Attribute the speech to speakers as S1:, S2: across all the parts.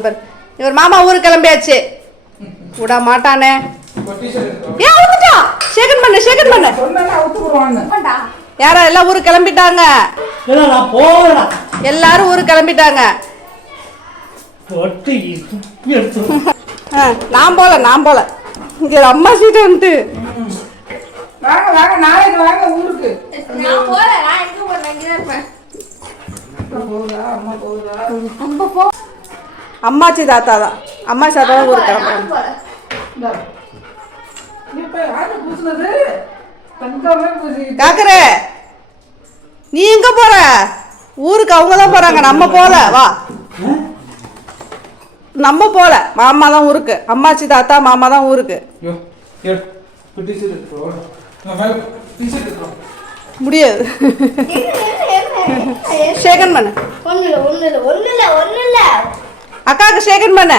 S1: இவர். மாமா ஊருக்கு கிளம்பியாச்சு. விட மாட்டானே. ஏன் அவுத்துட்டான் ஷேகன் பண்ணு யாரா எல்லாம் ஊருக்கு கிளம்பிட்டாங்க. எல்லாரும் ஊருக்கு கிளம்பிட்டாங்க. நான் போல நான் போல. இங்க அம்மா சீட்டு வந்துட்டு.
S2: வாங்க வாங்க நாளைக்கு வாங்க ஊருக்கு.
S3: நான் போல நான் எங்க போறேன்? இங்க தான் இருப்பேன்.
S2: அப்பா போகுதா அம்மா போகுதா?
S3: அம்ப போ.
S1: அம்மாச்சி தாத்தா தான். அம்மாச்சி தாத்தா தான் ஊருக்கு கிளம்புறாங்க. காக்கரே நீ எங்க போற? ஊருக்கு அவங்க தான் போறாங்க. நம்ம போல வா. நம்ம போல. மாமா தான் ஊருக்கு. அம்மாச்சி தாத்தா மாமா தான் ஊருக்கு. முடியாது. ஷேகன் பண்ணு
S3: ஒண்ணு இல்ல ஒண்ணு இல்ல ஒண்ணு இல்ல ஒண்ணு இல்ல
S1: அக்காவுக்கு ஷேகன் பண்ண.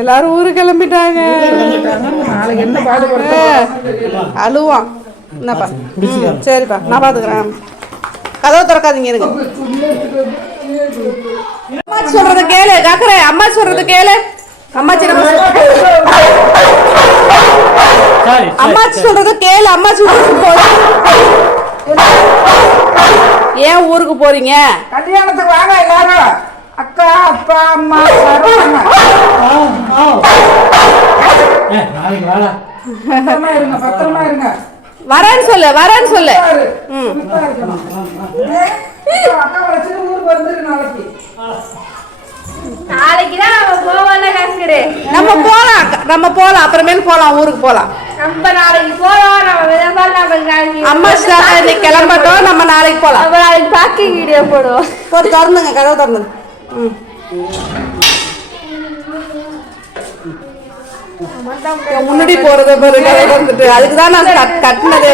S1: எல்லாரும் ஊருக்கு கிளம்பிட்டாங்க. அழுவான். என்னப்பா சரிப்பா நான் பாத்துக்கிறேன். கதவை திறக்காதீங்க இருங்க. அம்மாச்சி சொல்றத கேளு காக்கரே அம்மாச்சி சொல்றத கேளு. அம்மாச்சி நம்ம அம்மாச்சி சொல்றத கேளு அம்மாச்சி போறோம் ஏன் ஊருக்கு போறீங்க?
S2: கல்யாணத்துக்கு வாங்க எல்லாரும். அக்கா அப்பா அம்மா பத்திரமா இருங்க பத்திரமா இருங்க.
S1: வரேன்னு சொல்லு வரேன்னு சொல்லு.
S2: நாளைக்கு
S3: நாளைக்கு. தான் நம்ம போவோம்ல
S1: நம்ம போலாம் அக்கா, நம்ம போலாம் அப்புறமேல் போலாம் ஊருக்கு போலாம்.
S3: நம்ம நாளைக்கு போறோம்
S1: அம்மா இன்னைக்கு கிளம்பட்டும். நம்ம நாளைக்கு போலாம்.
S3: நம்ம நாளைக்கு பேக்கிங் வீடியோ போடுவோம்.
S1: போட்டு திறந்துங்க கதவு திறந்துங்க. ம். முன்னாடி போறத பாரு கதவு திறந்துட்டு. அதுக்கு தான் நான் கட் கட்டினது.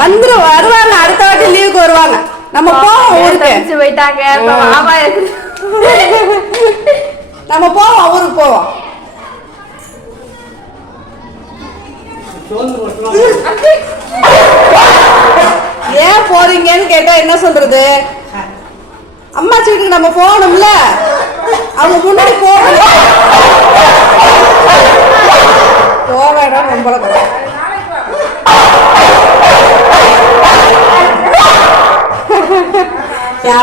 S1: வந்துரும் வருவாங்க. அடுத்த வாட்டி லீவுக்கு வருவாங்க. நம்ம போவோம் ஊருக்கு.
S3: போயிட்டாங்க.
S1: நம்ம போவோம் ஊருக்கு போவோம். ஏன் போறீங்கன்னு கேட்டா என்ன சொல்றது? அம்மாச்சி வீட்டுக்கு நம்ம போகணும்ல. அவங்க முன்னாடி போகணும்.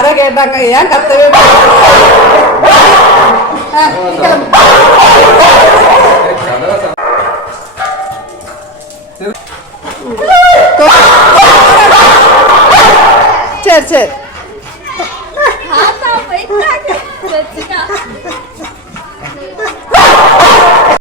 S1: ആരെ കേട്ടാ ഞാൻ കത്ത്
S3: ശരി ശരി